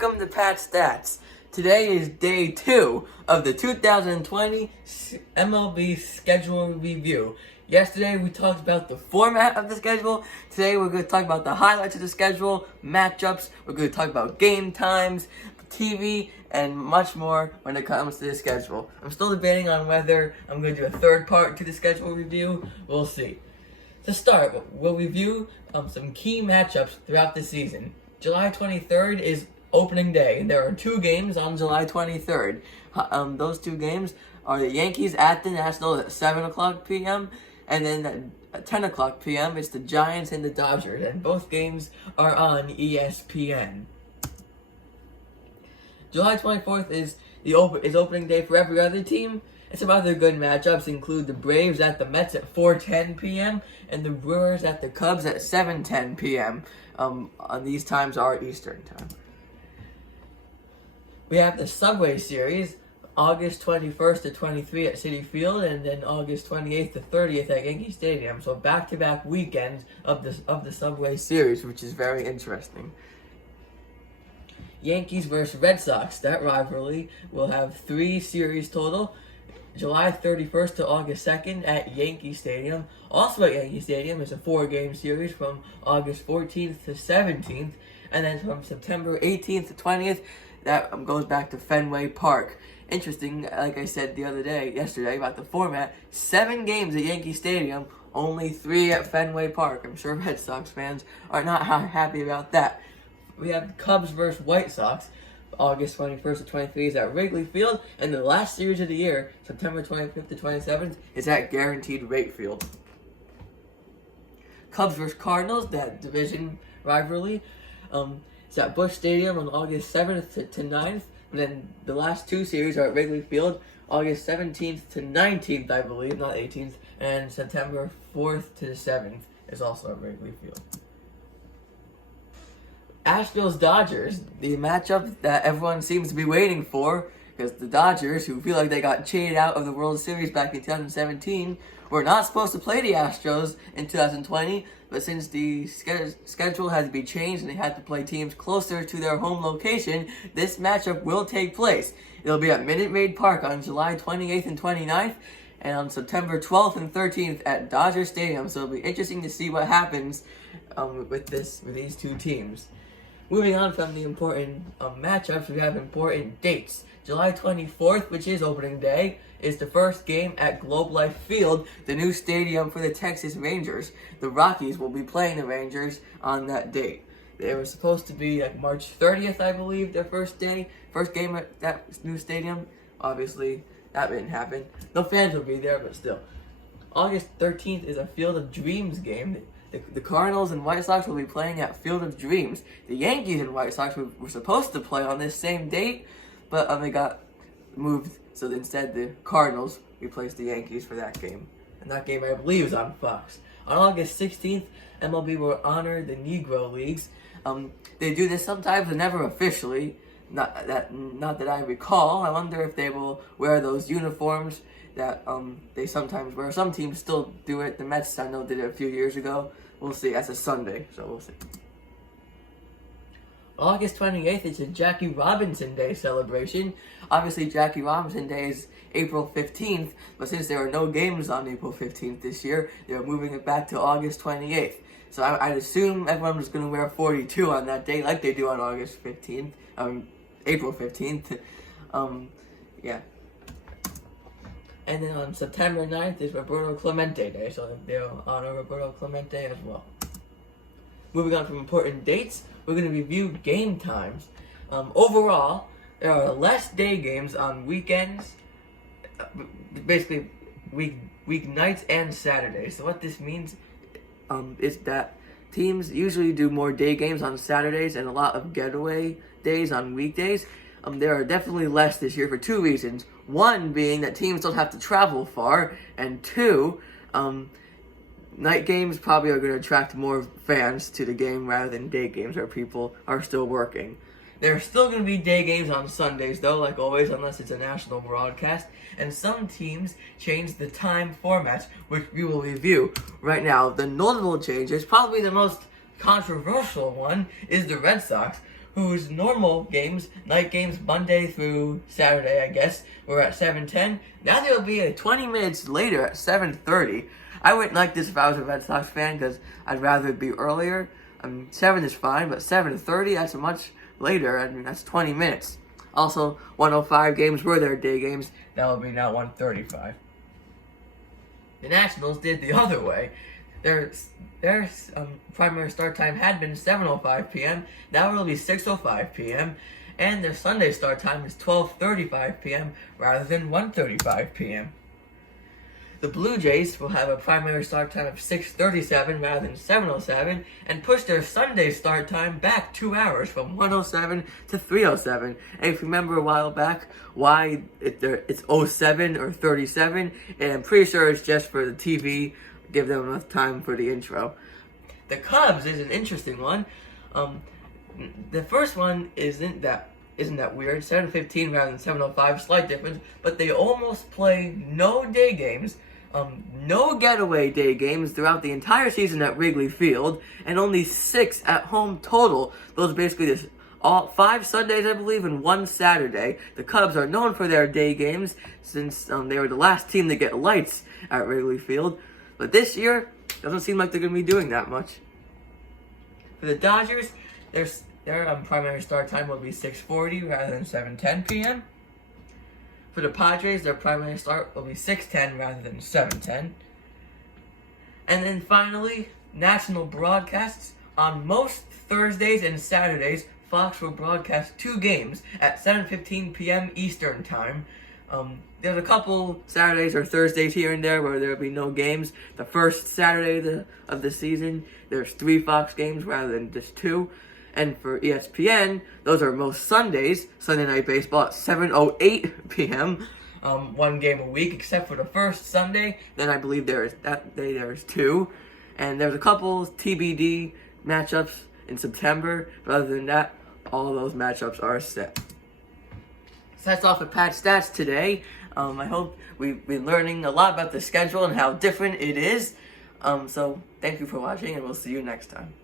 Welcome to Pat Stats. Today is day 2 of the 2020 MLB Schedule review. Yesterday we talked about the format of the schedule. Today we're going to talk about the highlights of the schedule, matchups. We're going to talk about game times, TV, and much more when it comes to the schedule. I'm still debating on whether I'm going to do a third part to the schedule review. We'll see. To start, we'll review some key matchups throughout the season. July 23rd is opening day. There are 2 games on July 23rd. Those 2 games are the Yankees at the Nationals at 7 o'clock p.m. and then at 10 o'clock p.m. it's the Giants and the Dodgers, and both games are on ESPN. July 24th is opening day for every other team. Some other good matchups include the Braves at the Mets at 4:10 p.m. and the Brewers at the Cubs at 7:10 p.m. These times are Eastern time. We have the Subway Series, August 21st to 23 at Citi Field, and then August 28th to 30th at Yankee Stadium. So back-to-back weekends of the Subway Series, which is very interesting. Yankees versus Red Sox. That rivalry will have 3 series total. July 31st to August 2nd at Yankee Stadium. Also at Yankee Stadium is a 4-game series from August 14th to 17th. And then from September 18th to 20th, that goes back to Fenway Park. Interesting, like I said yesterday about the format, 7 games at Yankee Stadium, only 3 at Fenway Park. I'm sure Red Sox fans are not happy about that. We have Cubs versus White Sox. August 21st to 23 is at Wrigley Field, and the last series of the year, September 25th to 27th, is at Guaranteed Rate Field. Cubs versus Cardinals, that division rivalry, it's at Busch Stadium on August 7th to 9th, and then the last 2 series are at Wrigley Field, August 17th to 19th, I believe, not 18th, and September 4th to the 7th is also at Wrigley Field. Astros-Dodgers, the matchup that everyone seems to be waiting for, because the Dodgers, who feel like they got cheated out of the World Series back in 2017, were not supposed to play the Astros in 2020, but since the schedule had to be changed and they had to play teams closer to their home location, this matchup will take place. It'll be at Minute Maid Park on July 28th and 29th, and on September 12th and 13th at Dodger Stadium, so it'll be interesting to see what happens with these 2 teams. Moving on from the important matchups, we have important dates. July 24th, which is opening day, is the first game at Globe Life Field, the new stadium for the Texas Rangers. The Rockies will be playing the Rangers on that date. They were supposed to be like March 30th, I believe, their first game at that new stadium. Obviously, that didn't happen. No fans will be there, but still. August 13th is a Field of Dreams game. The Cardinals and White Sox will be playing at Field of Dreams. The Yankees and White Sox were supposed to play on this same date, but they got moved. So instead, the Cardinals replaced the Yankees for that game. And that game, I believe, is on Fox. On August 16th, MLB will honor the Negro Leagues. They do this sometimes, but never officially. Not that I recall. I wonder if they will wear those uniforms that they sometimes wear. Some teams still do it. The Mets, I know, did it a few years ago. We'll see. That's a Sunday, so we'll see. August 28th is a Jackie Robinson Day celebration. Obviously, Jackie Robinson Day is April 15th, but since there are no games on April 15th this year, they're moving it back to August 28th. So I'd assume everyone was going to wear 42 on that day, like they do on August 15th, April 15th. Yeah. And then on September 9th is Roberto Clemente Day, so they'll honor Roberto Clemente as well. Moving on from important dates, we're going to review game times. Overall, there are less day games on weekends, basically weeknights and Saturdays. So what this means is that teams usually do more day games on Saturdays and a lot of getaway days on weekdays. There are definitely less this year for 2 reasons. One being that teams don't have to travel far, and 2, night games probably are going to attract more fans to the game rather than day games where people are still working. There are still going to be day games on Sundays, though, like always, unless it's a national broadcast. And some teams change the time formats, which we will review right now. The notable changes, probably the most controversial one, is the Red Sox, whose normal games, night games, Monday through Saturday, I guess, were at 7:10. Now they'll be 20 minutes later at 7:30. I wouldn't like this if I was a Red Sox fan because I'd rather it be earlier. 7 is fine, but 7:30, that's much later. That's 20 minutes. Also, 105 games were their day games. That will be now 135. The Nationals did the other way. Their primary start time had been 7:05 p.m. Now it will be 6:05 p.m. And their Sunday start time is 12:35 p.m. rather than 1:35 p.m. The Blue Jays will have a primary start time of 6:37 rather than 7:07 and push their Sunday start time back 2 hours from 1:07 to 3:07. And if you remember a while back why it's 07 or 37, and I'm pretty sure it's just for the TV, give them enough time for the intro. The Cubs is an interesting one. The first one isn't that weird. 7:15 rather than 7:05, slight difference, but they almost play no day games. No getaway day games throughout the entire season at Wrigley Field, and only 6 at home total. Those basically just all 5 Sundays, I believe, and 1 Saturday. The Cubs are known for their day games since they were the last team to get lights at Wrigley Field. But this year, doesn't seem like they're going to be doing that much. For the Dodgers, their primary start time will be 6:40 rather than 7:10 p.m. For the Padres, their primary start will be 6:10 rather than 7:10. And then finally, national broadcasts. On most Thursdays and Saturdays, Fox will broadcast 2 games at 7:15 p.m. Eastern Time. There's a couple Saturdays or Thursdays here and there where there will be no games. The first Saturday of the season, there's 3 Fox games rather than just 2. And for ESPN, those are most Sundays, Sunday Night Baseball at 7:08 p.m. 1 game a week, except for the first Sunday. Then I believe there's 2. And there's a couple TBD matchups in September. But other than that, all those matchups are set. So that's all for Pat Stats today. I hope we've been learning a lot about the schedule and how different it is. So thank you for watching, and we'll see you next time.